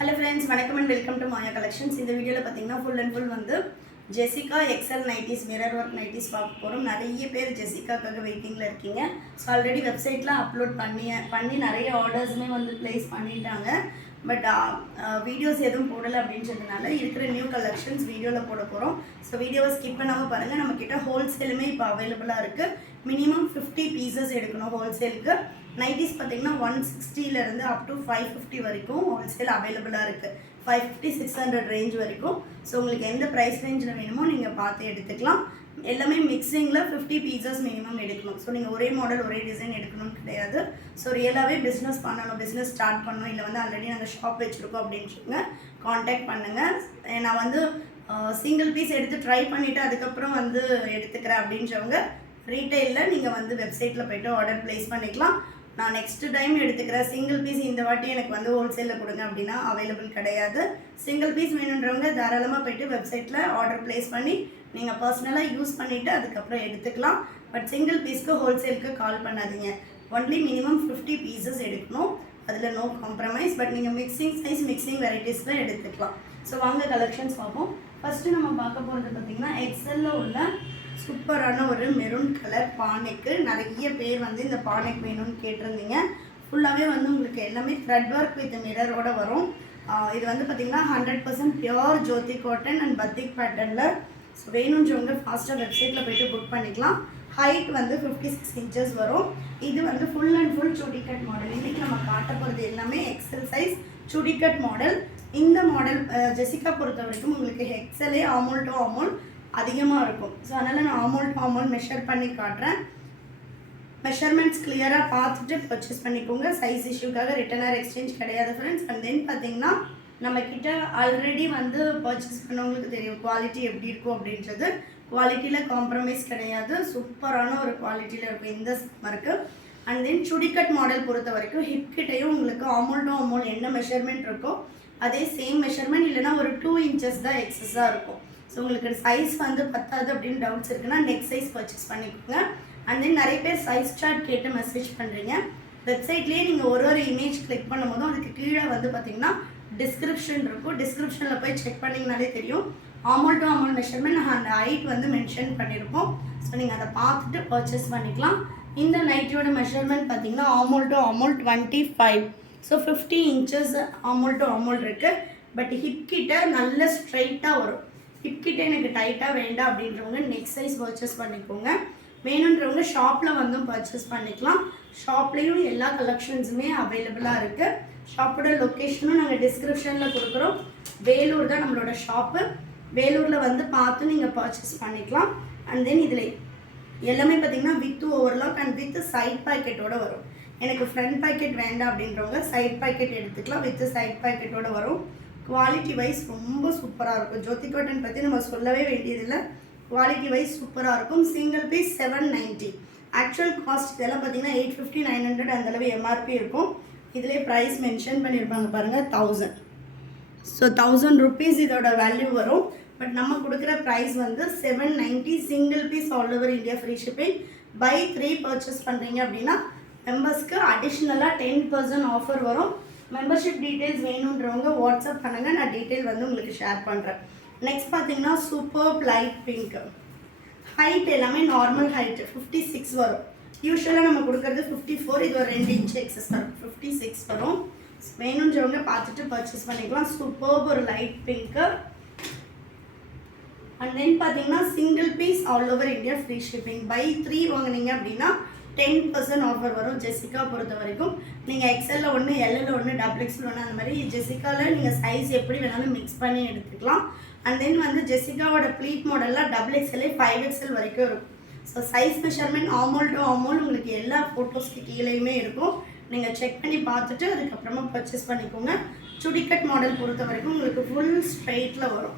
Hello friends, welcome and welcome to Maya Collections. In the video la pathina full and full vandu Jessica XL nighties mirror work nighties paaka porom. Nariya per Jessica kaga waiting la irkeenga. So already website la upload panni nariya orders me vandu place pannitaanga. But videos edum podala appdin solradanaala irukra new collections video la poda porom. So video skip பண்ணாம பாருங்க. நம்ம கிட்ட wholesale மே இப்ப available இருக்கு. Minimum 50 pieces எடுக்கணும் wholesale க்கு. Nighties பார்த்தீங்கன்னா 160 இருந்து அப் டு 550 வரைக்கும் ஹோல்சேல் அவைலபிளாக இருக்குது. 550 600 ரேஞ்ச் வரைக்கும். ஸோ உங்களுக்கு எந்த ப்ரைஸ் ரேஞ்சில் வேணுமோ நீங்கள் பார்த்து எடுத்துக்கலாம். எல்லாமே மிக்சிங்கில் 50 பீசஸ் மினிமம் எடுக்கணும். ஸோ நீங்கள் ஒரே மாடல் ஒரே டிசைன் எடுக்கணும்னு கிடையாது. ஸோ ரியலாகவே பிஸ்னஸ் பண்ணணும், பிஸ்னஸ் ஸ்டார்ட் பண்ணணும், இல்லை வந்து ஆல்ரெடி நாங்கள் ஷாப் வச்சுருக்கோம் அப்படின்னு சொல்லுங்க காண்டாக்ட் பண்ணுங்கள். நான் வந்து சிங்கிள் பீஸ் எடுத்து ட்ரை பண்ணிவிட்டு அதுக்கப்புறம் வந்து எடுத்துக்கிறேன் அப்படின்றவங்க ரீட்டெயிலில் நீங்கள் வந்து வெப்சைட்டில் போய்ட்டு ஆர்டர் ப்ளேஸ் பண்ணிக்கலாம். நான் நெக்ஸ்ட் டைம் எடுத்துக்கிறேன் சிங்கிள் பீஸ் இந்த வாட்டி எனக்கு வந்து ஹோல்சேலில் கொடுங்க அப்படின்னா அவைலபிள் கிடையாது. சிங்கிள் பீஸ் வேணுன்றவங்க தாராளமாக போய்ட்டு வெப்சைட்டில் ஆர்டர் ப்ளேஸ் பண்ணி நீங்கள் பர்சனலாக யூஸ் பண்ணிவிட்டு அதுக்கப்புறம் எடுத்துக்கலாம். பட் சிங்கிள் பீஸ்க்கு ஹோல்சேலுக்கு கால் பண்ணாதீங்க. ஒன்லி மினிமம் 50 பீசஸ் எடுக்கணும். அதில் நோ காம்ப்ரமைஸ். பட் நீங்கள் மிக்சிங் சைஸ் மிக்சிங் வெரைட்டிஸில் எடுத்துக்கலாம். ஸோ வாங்க கலெக்ஷன்ஸ் பார்ப்போம். ஃபஸ்ட்டு நம்ம பார்க்க போகிறது பார்த்திங்கன்னா எக்ஸலில் உள்ள சூப்பரான ஒரு மெரூன் கலர் பானைக்கு நிறைய பேர் வந்து இந்த பானைக்கு வேணும்னு கேட்டிருந்தீங்க. ஃபுல்லாகவே வந்து உங்களுக்கு எல்லாமே த்ரெட் ஒர்க் வித் மிரரோட வரும். இது வந்து பார்த்திங்கன்னா 100% பியோர் ஜோதி காட்டன் அண்ட் பத்திக் பேட்டர்னில். ஸோ வேணுன்றவங்க ஃபாஸ்ட்டாக வெப்சைட்டில் போய்ட்டு புக் பண்ணிக்கலாம். ஹைட் வந்து 56 இன்ச்சஸ் வரும். இது வந்து ஃபுல் அண்ட் ஃபுல் சுடிகட் மாடல். இன்றைக்கி நம்ம காட்ட போகிறது எல்லாமே எக்ஸல் சைஸ் சுடிகட் மாடல். இந்த மாடல் ஜெசிகா பொறுத்த வரைக்கும் உங்களுக்கு எக்ஸலே ஆமோல் டு ஆமோல் அதிகமாக இருக்கும். ஸோ அதனால் நான் ஆமோல் டு ஆமோல் மெஷர் பண்ணி காட்டுறேன். மெஷர்மெண்ட்ஸ் கிளியராக பார்த்துட்டு பர்ச்சேஸ் பண்ணிக்கோங்க. சைஸ் இஷ்யூக்காக ரிட்டன் ஆர் எக்ஸ்சேஞ்ச் கிடையாது ஃப்ரெண்ட்ஸ். அண்ட் தென் பார்த்திங்கன்னா நம்மக்கிட்ட ஆல்ரெடி வந்து பர்ச்சேஸ் பண்ணவங்களுக்கு தெரியும் குவாலிட்டி எப்படி இருக்கும் அப்படின்றது. குவாலிட்டியில் காம்ப்ரமைஸ் கிடையாது. சூப்பரான ஒரு குவாலிட்டியில் இருக்கும் இந்த சம்மருக்கு. அண்ட் தென் சுடிகட் மாடல் பொறுத்த வரைக்கும் ஹிப் கிட்டையும் உங்களுக்கு ஆமோல் டு ஆமோல் என்ன மெஷர்மெண்ட் இருக்கோ அதே சேம் மெஷர்மெண்ட், இல்லைனா ஒரு 2 இன்ச்சஸ் தான் எக்ஸஸாக இருக்கும். ஸோ உங்களுக்கு சைஸ் வந்து பத்தாது அப்படின்னு டவுட்ஸ் இருக்குன்னா நெக்ஸ்ட் சைஸ் பர்ச்சேஸ் பண்ணிக்கோங்க. அண்ட் தென் நிறைய பேர் சைஸ் சார்ட் கேட்டு மெசேஜ் பண்ணுறீங்க. வெப்சைட்லேயே நீங்கள் ஒரு இமேஜ் கிளிக் பண்ணும்போதும் அதுக்கு கீழே வந்து பார்த்திங்கன்னா டிஸ்கிரிப்ஷன் இருக்கும். டிஸ்கிரிப்ஷனில் போய் செக் பண்ணிங்கனாலே தெரியும். ஆமோல் டு ஆமோல் மெஷர்மெண்ட் அந்த ஹைட் வந்து மென்ஷன் பண்ணியிருக்கோம். ஸோ நீங்கள் அதை பார்த்துட்டு பர்ச்சேஸ் பண்ணிக்கலாம். இந்த நைட்டியோட மெஷர்மெண்ட் பார்த்திங்கன்னா ஆமோல் டு ஆமோல் 25. ஸோ 50 இன்ச்சஸ் ஆமோல் டு ஆமோல் இருக்குது. பட் ஹிப் கிட்ட நல்ல ஸ்ட்ரைட்டாக வரும். ஹிப் கிட்ட எனக்கு டைட்டாக வேண்டாம் அப்படின்றவங்க நெக்ஸ்ட் சைஸ் பர்ச்சேஸ் பண்ணிக்கோங்க. வேணுன்றவங்க ஷாப்பில் வந்து பர்ச்சேஸ் பண்ணிக்கலாம். ஷாப்லேயும் எல்லா கலெக்ஷன்ஸுமே அவைலபிளாக இருக்குது. ஷாப்போட லொக்கேஷனும் நாங்கள் டிஸ்கிரிப்ஷனில் கொடுக்குறோம். வேலூர் தான் நம்மளோட ஷாப்பு. வேலூரில் வந்து பார்த்து நீங்கள் பர்ச்சேஸ் பண்ணிக்கலாம். அண்ட் தென் இதில் எல்லாமே பார்த்திங்கன்னா with overlock and with side பாக்கெட்டோடு வரும். எனக்கு ஃப்ரண்ட் பாக்கெட் வேண்டாம் அப்படின்றவங்க சைட் பாக்கெட் எடுத்துக்கலாம். வித் சைட் பாக்கெட்டோடு வரும். குவாலிட்டி வைஸ் ரொம்ப சூப்பராக இருக்கும். ஜோதி காட்டன் பற்றி நம்ம சொல்லவே வேண்டியதில்லை. குவாலிட்டி வைஸ் சூப்பராக இருக்கும். Single piece 790. ஆக்சுவல் காஸ்ட் இதெல்லாம் பார்த்தீங்கன்னா 850 900 அந்தளவு எம்ஆர்பி இருக்கும். இதிலே ப்ரைஸ் மென்ஷன் பண்ணியிருப்பாங்க பாருங்கள் 1000. ஸோ 1000 ருபீஸ் இதோட வேல்யூ வரும். பட் நம்ம கொடுக்குற ப்ரைஸ் வந்து 790. Single piece all over India free shipping. Buy 3 purchase பண்ணுறீங்க அப்படின்னா மெம்பர்ஸ்க்கு அடிஷ்னலாக 10% ஆஃபர் வரும். மெம்பர்ஷிப் டீட்டெயில்ஸ் வேணுன்றவங்க வாட்ஸ்அப் பண்ணுங்கள். நான் டீட்டெயில் வந்து உங்களுக்கு ஷேர் பண்ணுறேன். நெக்ஸ்ட் பார்த்தீங்கன்னா சூப்பர் லைட் பிங்க். ஹைட் எல்லாமே நார்மல் ஹைட்டு 56 வரும். யூஸ்வலாக நம்ம கொடுக்குறது 54. இது ஒரு 2 இன்ச் எக்ஸஸ் வரும். 56 வரும். வேணுன்றவங்க பார்த்துட்டு பர்ச்சேஸ் பண்ணிக்கலாம். சூப்பர் ஒரு லைட் பிங்க்கு. அண்ட் தென் பார்த்தீங்கன்னா single piece all over India free shipping. Buy 3 வாங்கினீங்க அப்படின்னா 10% ஆஃபர் வரும். ஜெசிகா பொறுத்த வரைக்கும் நீங்கள் எக்ஸலில் ஒன்று, எல்லில் ஒன்று, டபுள் எக்ஸில் ஒன்று, அந்த மாதிரி ஜெசிகாவில் நீங்கள் சைஸ் எப்படி வேணாலும் மிக்ஸ் பண்ணி எடுத்துக்கலாம். அண்ட் தென் வந்து ஜெசிகாவோட ப்ளீட் மாடலில் டபுள் எக்ஸ்எல்லே 5XL வரைக்கும் இருக்கும். ஸோ சைஸ் மெஷர்மெண்ட் ஆமோல் டு ஆமோல் உங்களுக்கு எல்லா ஃபோட்டோஸ்க்கு கீழேயுமே இருக்கும். நீங்கள் செக் பண்ணி பார்த்துட்டு அதுக்கப்புறமா பர்ச்சேஸ் பண்ணிக்கோங்க. சுடிகட் மாடல் பொறுத்த வரைக்கும் உங்களுக்கு ஃபுல் ஸ்ட்ரைட்டில் வரும்.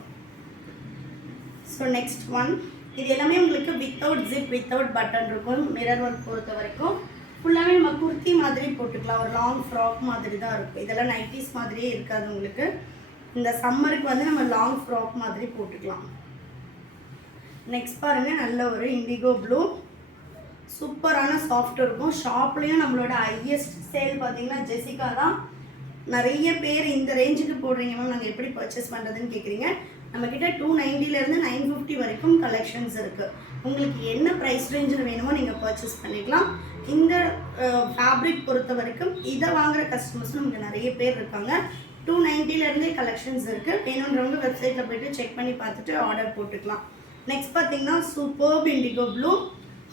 ஸோ நெக்ஸ்ட் ஒன், இது எல்லாமே உங்களுக்கு வித்தவுட் ஜிப் வித்தவுட் பட்டன் இருக்கும். மிரர் ஒர்க் பொறுத்த வரைக்கும் ஃபுல்லாகவே நம்ம குர்த்தி மாதிரி போட்டுக்கலாம். ஒரு லாங் ஃப்ராக் மாதிரி தான் இருக்கும். இதெல்லாம் நைட்டிஸ் மாதிரியே இருக்காது உங்களுக்கு. இந்த சம்மருக்கு வந்து நம்ம லாங் ஃப்ராக் மாதிரி போட்டுக்கலாம். நெக்ஸ்ட் பாருங்கள், நல்ல ஒரு இண்டிகோ ப்ளூ. சூப்பரான சாஃப்ட் இருக்கும். ஷாப்லேயும் நம்மளோட ஹையஸ்ட் சேல் பார்த்திங்கன்னா ஜெசிகா தான். நிறைய பேர் இந்த ரேஞ்சுக்கு போடுறீங்க மேம், நாங்கள் எப்படி பர்ச்சேஸ் பண்ணுறதுன்னு கேட்குறீங்க. நம்மக்கிட்ட 290 950 வரைக்கும் கலெக்ஷன்ஸ் இருக்குது. உங்களுக்கு என்ன ப்ரைஸ் ரேஞ்சில் வேணுமோ நீங்கள் பர்ச்சேஸ் பண்ணிக்கலாம். இந்த ஃபேப்ரிக் பொறுத்த வரைக்கும் இதை வாங்குகிற கஸ்டமர்ஸ் நமக்கு நிறைய பேர் இருக்காங்க. 290 கலெக்ஷன்ஸ் இருக்குது. வேணுன்றவங்க வெப்சைட்டில் போய்ட்டு செக் பண்ணி பார்த்துட்டு ஆர்டர் போட்டுக்கலாம். நெக்ஸ்ட் பார்த்தீங்கன்னா சூப்பர்ப் இண்டிகோ ப்ளூ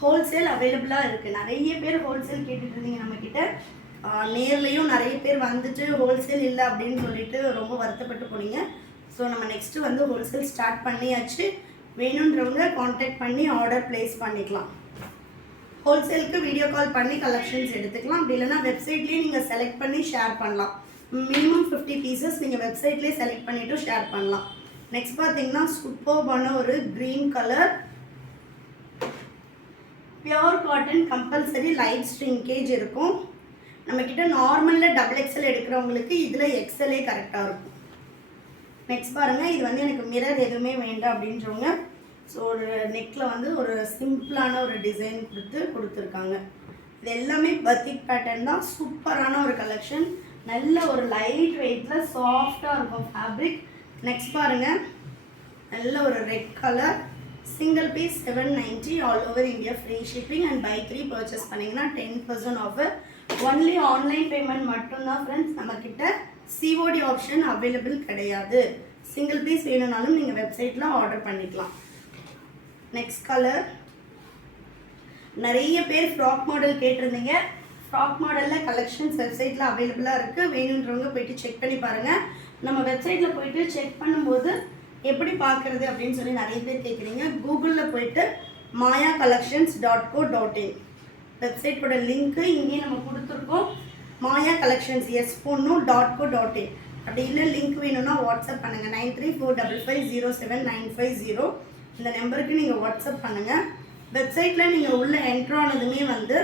ஹோல்சேல் அவைலபிளாக இருக்குது. நிறைய பேர் ஹோல்சேல் கேட்டுட்டு இருந்தீங்க நம்மக்கிட்ட. நேர்லேயும் நிறைய பேர் வந்துட்டு ஹோல்சேல் இல்லை அப்படின்னு சொல்லிட்டு ரொம்ப வருத்தப்பட்டு போனீங்க. ஸோ நம்ம நெக்ஸ்ட்டு வந்து ஹோல்சேல் ஸ்டார்ட் பண்ணியாச்சு. வேணுன்றவங்க காண்டாக்ட் பண்ணி ஆர்டர் ப்ளேஸ் பண்ணிக்கலாம். ஹோல்சேலுக்கு வீடியோ கால் பண்ணி கலெக்ஷன்ஸ் எடுத்துக்கலாம். அப்படி இல்லைனா வெப்சைட்லேயே நீங்கள் செலக்ட் பண்ணி ஷேர் பண்ணலாம். மினிமம் 50 பீசஸ் நீங்கள் வெப்சைட்லேயே செலக்ட் பண்ணிவிட்டு ஷேர் பண்ணலாம். நெக்ஸ்ட் பார்த்தீங்கன்னா சூப்பர்பான ஒரு green colour pure cotton compulsory light shrinkage இருக்கும். நம்மக்கிட்ட நார்மலில் XXL எடுக்கிறவங்களுக்கு இதில் XLே கரெக்டாக இருக்கும். நெக்ஸ்ட் பாருங்கள், இது வந்து எனக்கு மிரர் எதுவுமே வேண்டாம் அப்படின்றவங்க ஸோ ஒரு நெக்கில் வந்து ஒரு சிம்பிளான ஒரு டிசைன் கொடுத்துருக்காங்க. இது எல்லாமே பத்திக் பேட்டர்ன் தான். சூப்பரான ஒரு கலெக்ஷன். நல்ல ஒரு லைட் வெயிட்டில் சாஃப்டாக இருக்கும் ஃபேப்ரிக். நெக்ஸ்ட் பாருங்கள், நல்ல ஒரு red colour single piece 790 all over India free shipping and buy 3 purchase பண்ணிங்கன்னா 10% ஆஃபர். ஒன்லி ஆன்லைன் பேமெண்ட் மட்டும்தான் ஃப்ரெண்ட்ஸ். நம்மக்கிட்ட சிஓடி ஆப்ஷன் அவைலபிள் கிடையாது. சிங்கிள் பீஸ் வேணும்னாலும் நீங்கள் வெப்சைட்டில் ஆர்டர் பண்ணிக்கலாம். நெக்ஸ்ட் கலர், நிறைய பேர் ஃப்ராக் மாடல் கேட்டிருந்தீங்க. ஃப்ராக் மாடலில் கலெக்ஷன்ஸ் வெப்சைட்டில் அவைலபிளாக இருக்குது. வேணுன்றவங்க போய்ட்டு செக் பண்ணி பாருங்கள். நம்ம வெப்சைட்டில் போய்ட்டு செக் பண்ணும்போது எப்படி பார்க்குறது அப்படின்னு சொல்லி நிறைய பேர் கேட்குறீங்க. கூகுளில் போய்ட்டு mayacollections.co.in வெப்சைட்டோட லிங்க்கு இங்கேயும் நம்ம கொடுத்துருக்கோம். மாயா கலெக்ஷன்ஸ் .co.in. அப்படி இல்லை லிங்க் வேணும்னா வாட்ஸ்அப் பண்ணுங்கள். 9345507950 இந்த நம்பருக்கு நீங்கள் வாட்ஸ்அப் பண்ணுங்கள். வெப்சைட்டில் நீங்கள் உள்ளே என்ட்ரானதுமே வந்து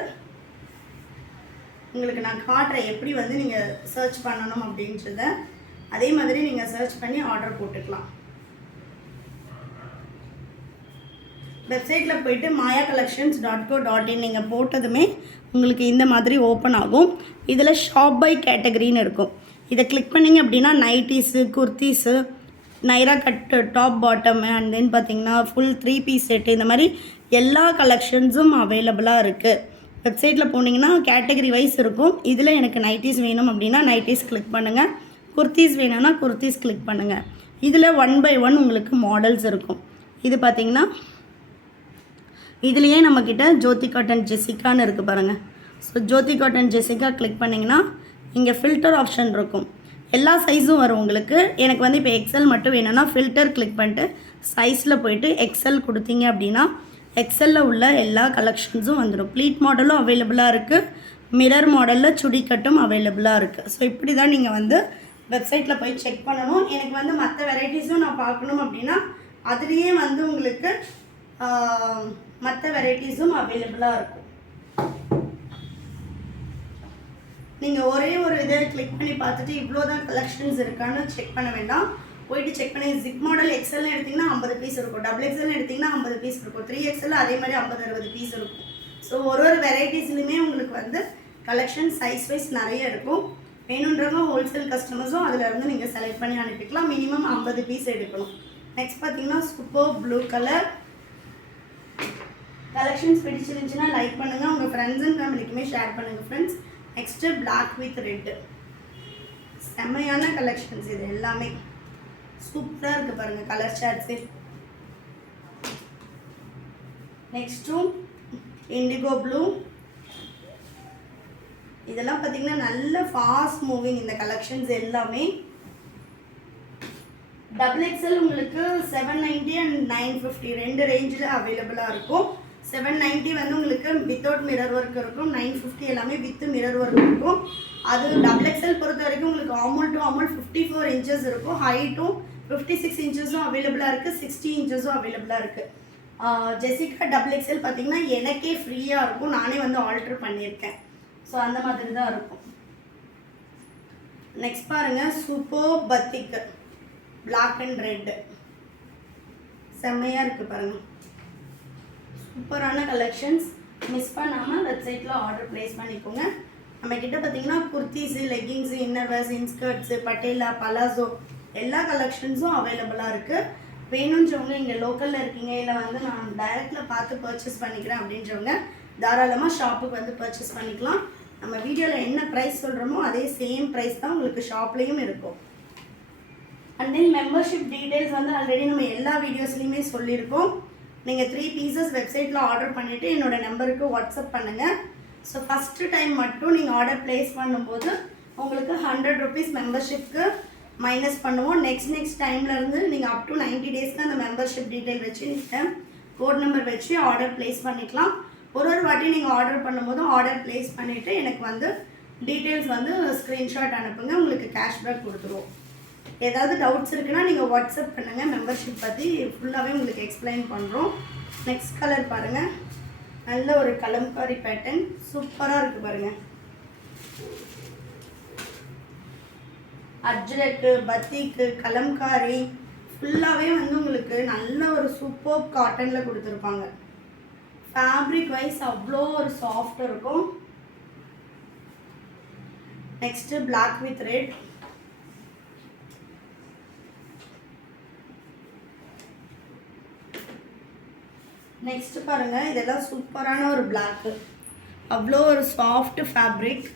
உங்களுக்கு நான் காட்டுறேன் எப்படி வந்து நீங்கள் சர்ச் பண்ணணும் அப்படின்றத. அதே மாதிரி நீங்கள் சர்ச் பண்ணி ஆர்டர் போட்டுக்கலாம். வெப்சைட்டில் போய்ட்டு mayacollections.co.in நீங்கள் போட்டதுமே உங்களுக்கு இந்த மாதிரி ஓப்பன் ஆகும். இதில் ஷாப் பை கேட்டகரின்னு இருக்கும். இதை கிளிக் பண்ணிங்க அப்படின்னா nighties, kurtis, Naira cut, top bottom and then பார்த்திங்கன்னா ஃபுல் 3 பீஸ் செட்டு, இந்த மாதிரி எல்லா கலெக்ஷன்ஸும் அவைலபிளாக இருக்குது. வெப்சைட்டில் போனீங்கன்னா கேட்டகரி வைஸ் இருக்கும். இதில் எனக்கு நைட்டிஸ் வேணும் அப்படின்னா நைட்டிஸ் கிளிக் பண்ணுங்கள். குர்த்திஸ் வேணும்னா குர்த்திஸ் கிளிக் பண்ணுங்கள். இதில் 1 by 1 உங்களுக்கு மாடல்ஸ் இருக்கும். இது பார்த்திங்கன்னா இதுலேயே நம்மக்கிட்ட ஜோதி காட்டன் ஜெசிகான்னு இருக்குது பாருங்கள். ஸோ ஜோதி காட்டன் ஜெசிகா கிளிக் பண்ணிங்கன்னா இங்கே ஃபில்டர் ஆப்ஷன் இருக்கும். எல்லா சைஸும் வரும் உங்களுக்கு. எனக்கு வந்து இப்போ எக்ஸல் மட்டும் வேணும்னா ஃபில்டர் கிளிக் பண்ணிட்டு சைஸில் போய்ட்டு எக்ஸல் கொடுத்தீங்க அப்படின்னா எக்ஸலில் உள்ள எல்லா கலெக்ஷன்ஸும் வந்துடும். ப்ளீட் மாடலும் அவைலபிளாக இருக்குது. மிரர் மாடலில் சுடிக்கட்டும் அவைலபிளாக இருக்குது. ஸோ இப்படி தான் நீங்கள் வந்து வெப்சைட்டில் போய் செக் பண்ணணும். எனக்கு வந்து மற்ற வெரைட்டிஸும் நான் பார்க்கணும் அப்படின்னா அதுலேயே வந்து உங்களுக்கு மற்ற வெரைட்டிஸும் அவைலபிளாக இருக்கும். நீங்கள் ஒரே ஒரு இதை கிளிக் பண்ணி பார்த்துட்டு இவ்வளோ தான் கலெக்ஷன்ஸ் இருக்கான்னு செக் பண்ண வேண்டாம். போய்ட்டு செக் பண்ணி ஜிப் மாடல் எக்ஸல்னு எடுத்திங்கன்னா 50 பீஸ் இருக்கும். XXL எடுத்திங்கன்னா 50 பீஸ் இருக்கும். 3XL அதே மாதிரி 50-60 பீஸ் இருக்கும். ஸோ ஒரு வெரைட்டிஸ்லையுமே உங்களுக்கு வந்து கலெக்ஷன் சைஸ் வைஸ் நிறைய இருக்கும். வேணுன்றவங்க ஹோல்சேல் கஸ்டமர்ஸும் அதிலேருந்து நீங்கள் செலக்ட் பண்ணி அனுப்பிக்கலாம். மினிமம் 50 பீஸ் எடுக்கணும். நெக்ஸ்ட் பார்த்தீங்கன்னா சூப்பர் ப்ளூ கலர் கலெக்ஷன்ஸ் பிடிச்சிருந்துச்சுன்னா லைக் பண்ணுங்கள். உங்கள் ஃப்ரெண்ட்ஸ் அண்ட் ஃபேமிலிக்குமே ஷேர் பண்ணுங்கள் friends. Next black with red செம்மையான கலெக்ஷன்ஸ். இது எல்லாமே சூப்பராக இருக்குது பாருங்கள் கலர் சார்ட்ஸு. நெக்ஸ்ட்டும் இண்டிகோ ப்ளூ. இதெல்லாம் பார்த்திங்கன்னா நல்ல ஃபாஸ்ட் மூவிங் இந்த கலெக்ஷன்ஸ் எல்லாமே. XXL உங்களுக்கு 790 அண்ட் 950 ரெண்டு ரேஞ்சில் அவைலபிளாக இருக்கும். 790 வந்து உங்களுக்கு வித்தவுட் மிரர் ஒர்க் இருக்கும். 950 எல்லாமே வித் மிரர் ஒர்க் இருக்கும். அது XXL பொறுத்த வரைக்கும் உங்களுக்கு ஆமூல் டு ஆமூல் 54 இன்ச்சஸ் இருக்கும். ஹைட்டும் 56 இன்ச்சஸும் அவைலபிளாக இருக்குது. 60 இன்ச்சஸும் அவைலபிளாக இருக்குது. ஜெசிகா XXL பார்த்திங்கன்னா எனக்கே ஃப்ரீயாக இருக்கும். நானே வந்து ஆல்ட்ரு பண்ணியிருக்கேன். ஸோ அந்த மாதிரி தான் இருக்கும். நெக்ஸ்ட் பாருங்கள் சூப்பர் பத்திக் பிளாக் அண்ட் ரெட் செம்மையாக இருக்குது பாருங்கள். சூப்பரான கலெக்ஷன்ஸ். மிஸ் பண்ணாமல் வெப்சைட்டில் ஆர்டர் ப்ளேஸ் பண்ணிக்கோங்க. நம்மக்கிட்ட பார்த்தீங்கன்னா kurtis, leggings, innerwears, இன்ஸ்கர்ட்ஸு, patella, palazzo எல்லா கலெக்ஷன்ஸும் அவைலபிளாக இருக்குது. வேணுன்றவங்க இங்கே லோக்கலில் இருக்கீங்க, இல்லை வந்து நான் டைரெக்டில் பார்த்து பர்ச்சேஸ் பண்ணிக்கிறேன் அப்படின்றவங்க தாராளமாக ஷாப்புக்கு வந்து பர்ச்சேஸ் பண்ணிக்கலாம். நம்ம வீடியோவில் என்ன ப்ரைஸ் சொல்கிறோமோ அதே சேம் ப்ரைஸ் தான் உங்களுக்கு ஷாப்லேயும் இருக்கும். அண்ட் தென் மெம்பர்ஷிப் டீட்டெயில்ஸ் வந்து ஆல்ரெடி நம்ம எல்லா வீடியோஸ்லையுமே சொல்லியிருக்கோம். நீங்கள் 3 பீசஸ் வெப்சைட்டில் ஆர்டர் பண்ணிவிட்டு என்னோடய நம்பருக்கு வாட்ஸ்அப் பண்ணுங்கள். ஸோ ஃபஸ்ட்டு டைம் மட்டும் நீங்கள் ஆர்டர் ப்ளேஸ் பண்ணும்போது உங்களுக்கு 100 ருபீஸ் மெம்பர்ஷிப்க்கு மைனஸ் பண்ணுவோம். நெக்ஸ்ட் டைம்லேருந்து நீங்கள் அப் டு 90 டேஸ்க்கு அந்த மெம்பர்ஷிப் டீட்டெயில் வச்சு நீங்கள் கோட் நம்பர் வச்சு ஆர்டர் ப்ளேஸ் பண்ணிக்கலாம். ஒரு வாட்டி நீங்கள் ஆர்டர் பண்ணும்போது ஆர்டர் ப்ளேஸ் பண்ணிவிட்டு எனக்கு வந்து டீட்டெயில்ஸ் வந்து ஸ்க்ரீன்ஷாட் அனுப்புங்க, உங்களுக்கு கேஷ்பேக் கொடுத்துருவோம். ஏதாவது டவுட்ஸ் இருக்குன்னா நீங்கள் வாட்ஸ்அப் பண்ணுங்கள். மெம்பர்ஷிப் பற்றி ஃபுல்லாகவே உங்களுக்கு எக்ஸ்பிளைன் பண்ணுறோம். நெக்ஸ்ட் கலர் பாருங்கள், நல்ல ஒரு கலம்காரி பேட்டர்ன் சூப்பராக இருக்குது பாருங்கள். அஜ்ரக்கு, பத்திக்கு, கலம்காரி ஃபுல்லாகவே வந்து உங்களுக்கு நல்ல ஒரு சூப்பர் காட்டனில் கொடுத்துருப்பாங்க. ஃபேப்ரிக் வைஸ் அவ்வளோ ஒரு சாஃப்டாக இருக்கும். Next black with red. Next பாருங்கள், இதெல்லாம் சூப்பரான ஒரு பிளாக்கு. அவ்வளோ ஒரு சாஃப்ட் ஃபேப்ரிக்.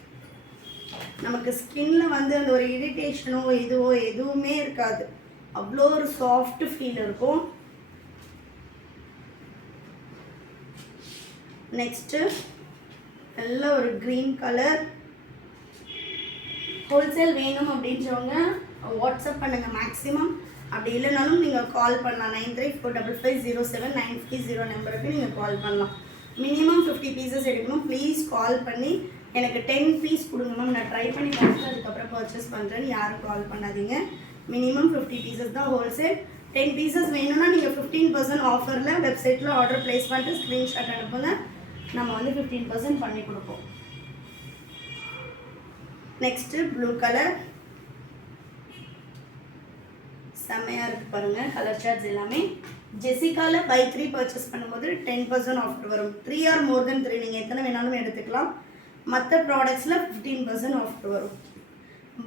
நமக்கு ஸ்கின்ல வந்து அந்த ஒரு இரிட்டேஷனோ எதுவுமே இருக்காது. அவ்வளோ ஒரு சாஃப்ட் ஃபீல் இருக்கும். நெக்ஸ்ட்டு நல்ல ஒரு க்ரீன் கலர். ஹோல்சேல் வேணும் அப்படின்றவங்க வாட்ஸ்அப் பண்ணுங்கள் மேக்ஸிமம். அப்படி இல்லைனாலும் நீங்கள் கால் பண்ணலாம். 9345507950 நம்பருக்கு நீங்கள் கால் பண்ணலாம். மினிமம் 50 பீசஸ் எடுக்கணும். ப்ளீஸ் கால் பண்ணி எனக்கு 10 பீஸ் கொடுங்க மேம், நான் ட்ரை பண்ணி பார்த்துட்டு அதுக்கப்புறம் பர்ச்சேஸ் பண்ணுறேன்னு யாரும் கால் பண்ணாதீங்க. மினிமம் 50 பீசஸ் தான் ஹோல்சேல். 10 பீசஸ் வேணும்னா நீங்கள் 15% ஆஃபரில் வெப்சைட்டில் ஆர்டர் ப்ளேஸ் பண்ணிட்டு ஸ்க்ரீன்ஷாட் அனுப்புங்க, நம்ம வந்து 15% பண்ணி கொடுப்போம். நெக்ஸ்ட்டு ப்ளூ கலர் செம்மையாக இருக்குது பாருங்கள். கலர் சார்ட்ஸ் எல்லாமே ஜெசிகாவில் பை 3 பர்ச்சேஸ் பண்ணும்போது 10% ஆஃபர் வரும். 3 ஆர் மோர் தென் 3 நீங்கள் எத்தனை வேணாலும் எடுத்துக்கலாம். மற்ற ப்ராடக்ட்ஸில் 15% ஆஃபர் வரும்.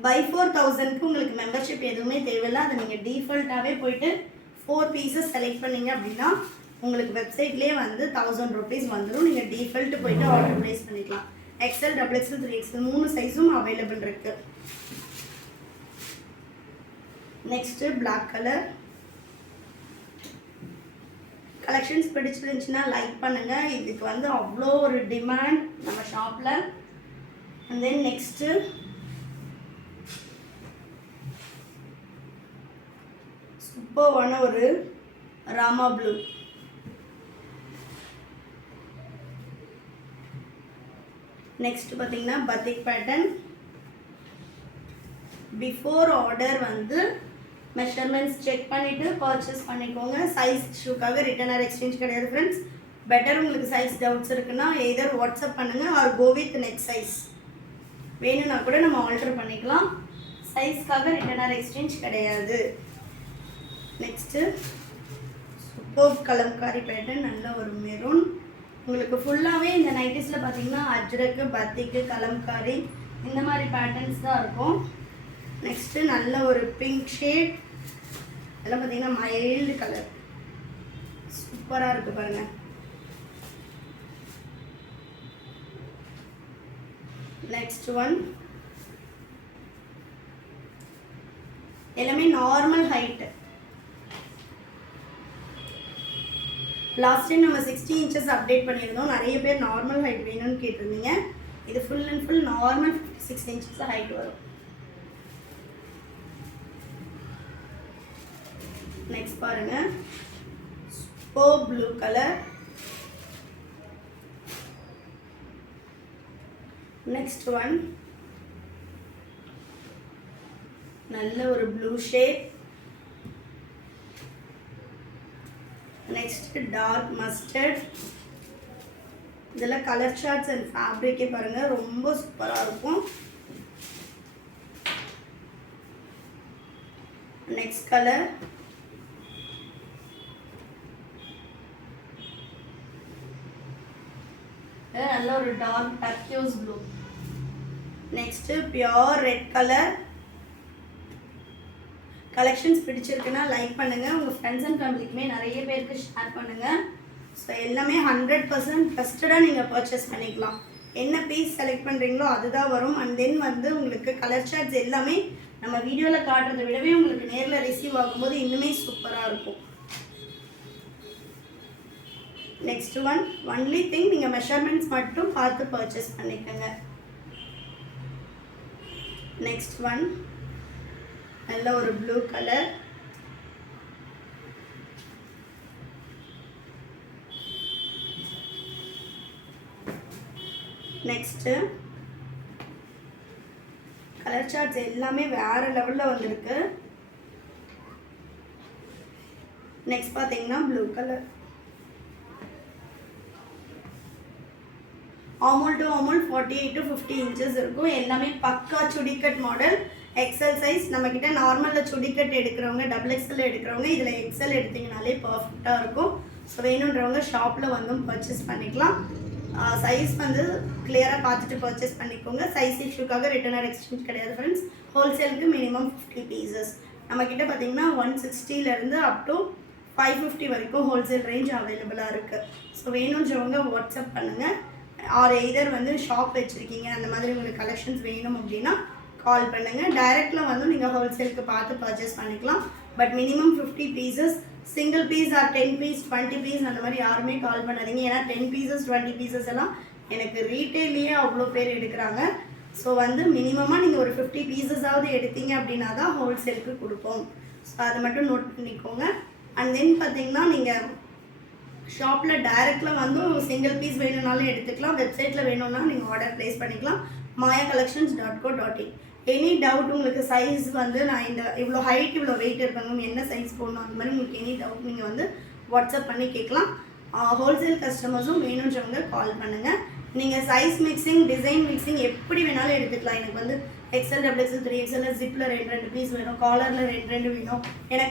பை 4000க்கு உங்களுக்கு மெம்பர்ஷிப் எதுவுமே தேவையில்லை. அதை நீங்கள் டீஃபால்ட்டாகவே போயிட்டு 4 பீசஸ் செலக்ட் பண்ணிங்க அப்படின்னா உங்களுக்கு வெப்சைட்லேயே வந்து 1000 ருபீஸ் வந்துடும். நீங்கள் டீஃபால்ட்டு போயிட்டு ஆர்டர் ப்ளேஸ் பண்ணிக்கலாம். XL, XXL, 3XL 3 சைஸும் அவைலபிள் இருக்குது. Next black colour. கலெக்ஷன்ஸ் பிடிச்சிருந்துச்சுன்னா லைக் பண்ணுங்கள். இதுக்கு வந்து அவ்வளோ ஒரு டிமாண்ட் நம்ம ஷாப்பில். அண்ட் தென் நெக்ஸ்ட்டு சூப்பரான ஒரு ராமா ப்ளூ. நெக்ஸ்ட் பார்த்தீங்கன்னா பத்திக் பேட்டர்ன். பிஃபோர் ஆர்டர் வந்து மெஷர்மெண்ட்ஸ் செக் பண்ணிவிட்டு பர்ச்சேஸ் பண்ணிக்கோங்க. சைஸ் இஷ்யூக்காக ரிட்டர்ன் ஆர் எக்ஸ்சேஞ்ச் கிடையாது ஃப்ரெண்ட்ஸ். பெட்டர் உங்களுக்கு சைஸ் டவுட்ஸ் இருக்குன்னா எதர் வாட்ஸ்அப் பண்ணுங்கள் or go with next size. வேணும்னா கூட நம்ம ஆல்டர் பண்ணிக்கலாம். சைஸ்க்காக ரிட்டர்ன் ஆர் எக்ஸ்சேஞ்ச் கிடையாது. நெக்ஸ்ட்டு சூப்பர் கலம்காரி பேட்டர்ன், நல்ல ஒரு மெரூன். உங்களுக்கு ஃபுல்லாகவே இந்த நைட்டிஸில் பார்த்தீங்கன்னா அஜ்ரக்கு, பத்திக்கு, கலம்காரி இந்த மாதிரி பேட்டர்ன்ஸ் தான் இருக்கும். நெக்ஸ்ட்டு நல்ல ஒரு பிங்க் ஷேட். இதெல்லாம் பார்த்தீங்கன்னா மைல்டு கலர் சூப்பராக இருக்குது பாருங்கள். நெக்ஸ்ட் ஒன் எல்லாமே நார்மல் ஹைட்டு. லாஸ்ட் டைம் நம்ம 60 inches அப்டேட் பண்ணியிருந்தோம். நிறைய பேர் நார்மல் ஹைட் வேணும்னு கேட்டிருந்தீங்க. இது full and full normal 56 inches height வரும். நெக்ஸ்ட் பாருங்க, super blue colour. Next one நல்ல ஒரு blue shade. Next dark mustard. இதெல்லாம் கலர் சார்ட்ஸ் அண்ட் ஃபேப்ரிக்கே பாருங்கள் ரொம்ப சூப்பராக இருக்கும். நெக்ஸ்ட் கலர் நல்ல ஒரு dark turquoise blue. Next pure red colour. Collections பிடிச்சிருக்குன்னா லைக் பண்ணுங்கள், உங்கள் ஃப்ரெண்ட்ஸ் அண்ட் ஃபேமிலிக்குமே நிறைய பேருக்கு ஷேர் பண்ணுங்கள். ஸோ எல்லாமே 100% ட்ரஸ்டடாக நீங்கள் பர்ச்சேஸ் பண்ணிக்கலாம். என்ன பீஸ் செலக்ட் பண்ணுறீங்களோ அதுதான் வரும். அண்ட் தென் வந்து உங்களுக்கு கலர் சார்ட்ஸ் எல்லாமே நம்ம வீடியோவில் காட்டுறதை விடவே உங்களுக்கு நேரில் ரிசீவ் ஆகும்போது இன்னுமே சூப்பராக இருக்கும். நெக்ஸ்ட் ஒன்லி திங் நீங்கள் மெஷர்மெண்ட்ஸ் மட்டும் பார்த்து பர்ச்சேஸ் பண்ணிக்கோங்க. நெக்ஸ்ட் நல்ல ஒரு blue colour. Next colour charts எல்லாமே வேறு லெவலில் வந்திருக்கு. நெக்ஸ்ட் பார்த்தீங்கன்னா ப்ளூ கலர். ஆமூல் டு ஆமூல் 48 to 50 inches இருக்கும். எல்லாமே பக்கா சுடிக்கட் மாடல், எக்ஸல் சைஸ். நம்மக்கிட்ட நார்மலில் சுடிக்கட் எடுக்கிறவங்க, டபுள் எக்ஸல் எடுக்கிறவங்க இதில் எக்ஸல் எடுத்திங்கனாலே பர்ஃபெக்டாக இருக்கும். ஸோ வேணுன்றவங்க ஷாப்பில் வந்தும் பர்ச்சேஸ் பண்ணிக்கலாம். சைஸ் வந்து கிளியராக பார்த்துட்டு பர்ச்சேஸ் பண்ணிக்கோங்க. சைஸ் இஷ்யூக்காக ரிட்டர்ன் ஆர் எக்ஸ்சேஞ்ச் கிடையாது ஃப்ரெண்ட்ஸ். ஹோல்சேலுக்கு மினிமம் 50 pieces. நம்மக்கிட்ட பார்த்தீங்கன்னா 160 அப் டு 550 வரைக்கும் ஹோல்சேல் ரேஞ்ச் அவைலபிளாக இருக்குது. ஸோ வேணுன்றவங்க வாட்ஸ்அப் பண்ணுங்கள். ஆர் எய்தர் வந்து ஷாப் வச்சுருக்கீங்க, அந்த மாதிரி உங்களுக்கு கலெக்ஷன்ஸ் வேணும் அப்படின்னா கால் பண்ணுங்கள். டைரெக்டில் வந்து நீங்கள் ஹோல்சேலுக்கு பார்த்து பர்ச்சேஸ் பண்ணிக்கலாம். But minimum 50 pieces. Single piece or 10 piece 20 piece அந்த மாதிரி யாருமே கால் பண்ணாதீங்க. ஏன்னா 10 pieces 20 pieces எல்லாம் எனக்கு ரீட்டெயிலேயே அவ்வளோ பேர் எடுக்கிறாங்க. ஸோ வந்து மினிமமாக நீங்கள் ஒரு 50 pieces-ஆவது எடுத்தீங்க அப்படின்னா தான் ஹோல்சேலுக்கு கொடுப்போம். ஸோ அதை மட்டும் நோட் பண்ணிக்கோங்க. அண்ட் தென் பார்த்தீங்கன்னா நீங்கள் ஷாப்பில் டைரெக்டில் வந்து சிங்கிள் பீஸ் வேணும்னாலும் எடுத்துக்கலாம். வெப்சைட்டில் வேணும்னா நீங்கள் ஆர்டர் ப்ளேஸ் பண்ணிக்கலாம். mayacollections.co.in. எனி டவுட் உங்களுக்கு சைஸ் வந்து நான் இந்த இவ்வளோ ஹைட் இவ்வளோ வெயிட் இருக்கணும், என்ன சைஸ் போடணும், அந்த மாதிரி உங்களுக்கு எனி டவுட் நீங்கள் வந்து வாட்ஸ்அப் பண்ணி கேட்கலாம். ஹோல்சேல் கஸ்டமர்ஸும் வேணுன்றவங்க கால் பண்ணுங்கள். நீங்கள் சைஸ் மிக்சிங், டிசைன் மிக்சிங் எப்படி வேணாலும் எடுத்துக்கலாம். எனக்கு வந்து எக்ஸல், டபுள் எக்ஸல், 3XL, ஜிப்பில் 2 பீஸ் வேணும், காலரில் 2 வேணும், எனக்கு